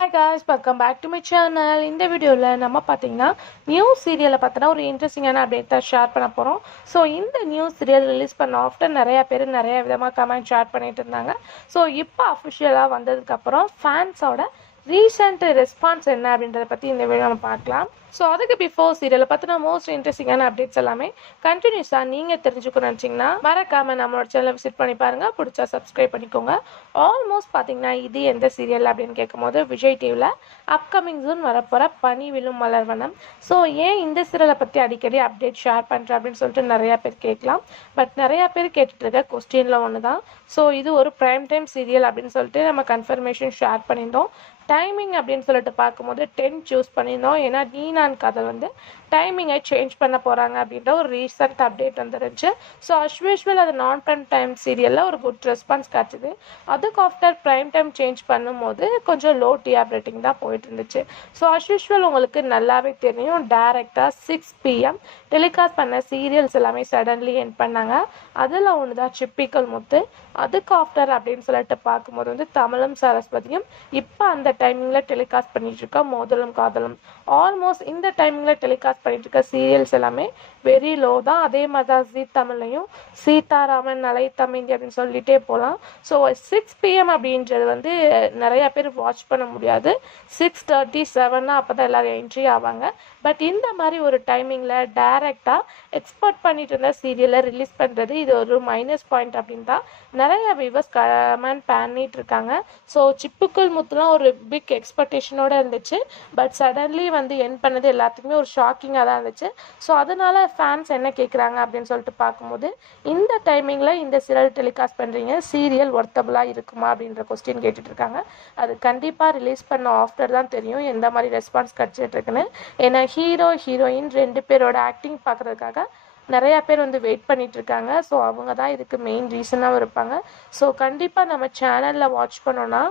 Hi guys, welcome back to my channel. இந்த வீடியோவில் நம்ம பார்த்தீங்கன்னா நியூ சீரியலை பார்த்தோன்னா ஒரு இன்ட்ரெஸ்டிங்கான அப்டேட் தான் ஷேர் பண்ண போகிறோம். ஸோ இந்த நியூ சீரியல் ரிலீஸ் பண்ண ஆஃப்டர் நிறையா பேர் நிறைய விதமாக கமெண்ட் ஷேர் பண்ணிட்டு இருந்தாங்க. ஸோ இப்போ அஃபிஷியலாக வந்ததுக்கப்புறம் ஃபேன்ஸோட ரீசெண்ட் ரெஸ்பான்ஸ் என்ன அப்படின்றத பற்றி இந்த வீடியோ நம்ம பார்க்கலாம். ஸோ அதுக்கு பிஃபோர் சீரியலை பார்த்தினா மோஸ்ட் இன்ட்ரெஸ்டிங்கான அப்டேட்ஸ் எல்லாமே கண்டினியூஸாக நீங்கள் தெரிஞ்சுக்கணும்னு நினச்சிங்கன்னா மறக்காமல் நம்மளோட சேனலை விசிட் பண்ணி பாருங்கள். பிடிச்சா சப்ஸ்கிரைப் பண்ணிக்கோங்க. ஆல்மோஸ்ட் பார்த்தீங்கன்னா இது எந்த சீரியல் அப்படின்னு கேட்கும்போது விஜய் டிவியில் அப்கமிங் ஜூன் வரப்போகிற பனி விழும் மலர்வனம். ஸோ ஏன் இந்த சீரியலை பற்றி அடிக்கடி அப்டேட் ஷேர் பண்ணுறேன் அப்படின்னு சொல்லிட்டு நிறையா பேர் கேட்கலாம். பட் நிறையா பேர் கேட்டுட்டு இருக்க கொஸ்டினில் ஒன்று தான். ஸோ இது ஒரு ப்ரைம் டைம் சீரியல் அப்படின்னு சொல்லிட்டு நம்ம கன்ஃபர்மேஷன் ஷேர் பண்ணியிருந்தோம். டைமிங் அப்படின்னு சொல்லிட்டு பார்க்கும்போது 10 சூஸ் பண்ணியிருந்தோம். ஏன்னா நீ நான் கதை டைமிங்கை சேஞ்ச் பண்ண போகிறாங்க அப்படின்ற ஒரு ரீசெண்ட் அப்டேட் வந்துருந்துச்சு. ஸோ அஸ்யூஷுவல் அது நான் ப்ரைம் டைம் சீரியலில் ஒரு குட் ரெஸ்பான்ஸ் கிடச்சிது. அதுக்கு ஆஃப்டர் ப்ரைம் டைம் சேஞ்ச் பண்ணும்போது கொஞ்சம் லோ டிஆர் ரேட்டிங் தான் போயிட்டு இருந்துச்சு. ஸோ அஸ்யூஷுவல் உங்களுக்கு நல்லாவே தெரியும், டேரெக்டாக 6 PM டெலிகாஸ்ட் பண்ண சீரியல்ஸ் எல்லாமே சடன்லி என் பண்ணாங்க. அதில் ஒன்று தான் சிப்பிக்கல் முத்து. அதுக்கு ஆஃப்டர் அப்படின்னு சொல்லிட்டு பார்க்கும்போது தமிழும் சரஸ்வதியும் இப்போ அந்த டைமிங்கில் டெலிகாஸ்ட் பண்ணிட்டு இருக்க மோதலும் காதலும். ஆல்மோஸ்ட் இந்த டைமிங்கில் டெலிகாஸ்ட் பண்ணிட்டு இருக்க சீரியல்ஸ் எல்லாமே வெரி லோ தான். அதே மாதிரி தான் ஜீ தமிழ்லையும் சீதாராமன், நலை தமிழ் அப்படின்னு சொல்லிட்டே போகலாம். ஸோ 6 PM அப்படின்றது நிறையா பேர் வாட்ச் பண்ண முடியாது. 6:37 அப்போ தான் எல்லோரும் என்ட்ரி ஆவாங்க. பட் இந்த மாதிரி ஒரு டைமிங்கில் டைரெக்டாக எக்ஸ்போர்ட் பண்ணிட்டு இருந்த சீரியலை ரிலீஸ் பண்ணுறது இது ஒரு மைனஸ் பாயிண்ட் அப்படின்னு தான் நிறைய வியூவர்ஸ் கமெண்ட் பண்ணிட்டு இருக்காங்க. ஸோ சிப்புக்குள் முத்துலாம் ஒரு பிக் எக்ஸ்பெக்டேஷனோடு இருந்துச்சு. பட் சடன்லி என் பண்ணது எல்லாத்துக்குமே ஒரு ஷாக்கிங்காக தான் இருந்துச்சு. ஸோ அதனால ஃபேன்ஸ் என்ன கேட்குறாங்க அப்படின்னு சொல்லிட்டு பார்க்கும்போது இந்த டைமிங்கில் இந்த சீரியல் டெலிகாஸ்ட் பண்ணுறீங்க, சீரியல் ஒர்த்தபுளாக இருக்குமா அப்படின்ற கொஸ்டின் கேட்டுட்டு இருக்காங்க. அது கண்டிப்பாக ரிலீஸ் பண்ண ஆஃப்டர் தான் தெரியும் எந்த மாதிரி ரெஸ்பான்ஸ் கிடச்சிட்டு இருக்குன்னு. ஏன்னா ஹீரோ ஹீரோயின் 2 பேரோட ஆக்டிங் பார்க்குறதுக்காக நிறையா பேர் வெயிட் பண்ணிட்டு இருக்காங்க. ஸோ அவங்க தான் இதுக்கு மெயின் ரீசனாகவும் இருப்பாங்க. ஸோ கண்டிப்பாக நம்ம சேனலில் வாட்ச் பண்ணோன்னா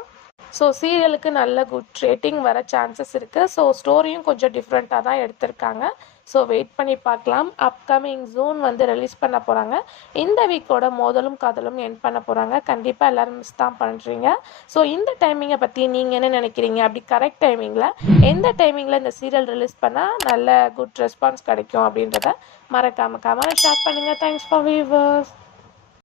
ஸோ சீரியலுக்கு நல்ல குட் ரேட்டிங் வர சான்சஸ் இருக்குது. ஸோ ஸ்டோரியும் கொஞ்சம் டிஃப்ரெண்ட்டாக தான் எடுத்திருக்காங்க. ஸோ வெயிட் பண்ணி பார்க்கலாம். அப்கமிங் ஜூன் ரிலீஸ் பண்ண போகிறாங்க. இந்த வீக்கோட மோதலும் காதலும் என் பண்ண போகிறாங்க. கண்டிப்பாக எல்லோரும் மிஸ் தான் பண்ணுறீங்க. ஸோ இந்த டைமிங்கை பற்றி நீங்கள் என்ன நினைக்கிறீங்க? அப்படி கரெக்ட் டைமிங்கில் எந்த டைமிங்கில் இந்த சீரியல் ரிலீஸ் பண்ணால் நல்ல குட் ரெஸ்பான்ஸ் கிடைக்கும் அப்படின்றத மறக்காமல் கமெண்ட் ஷேர் பண்ணுங்கள். Thanks for viewers.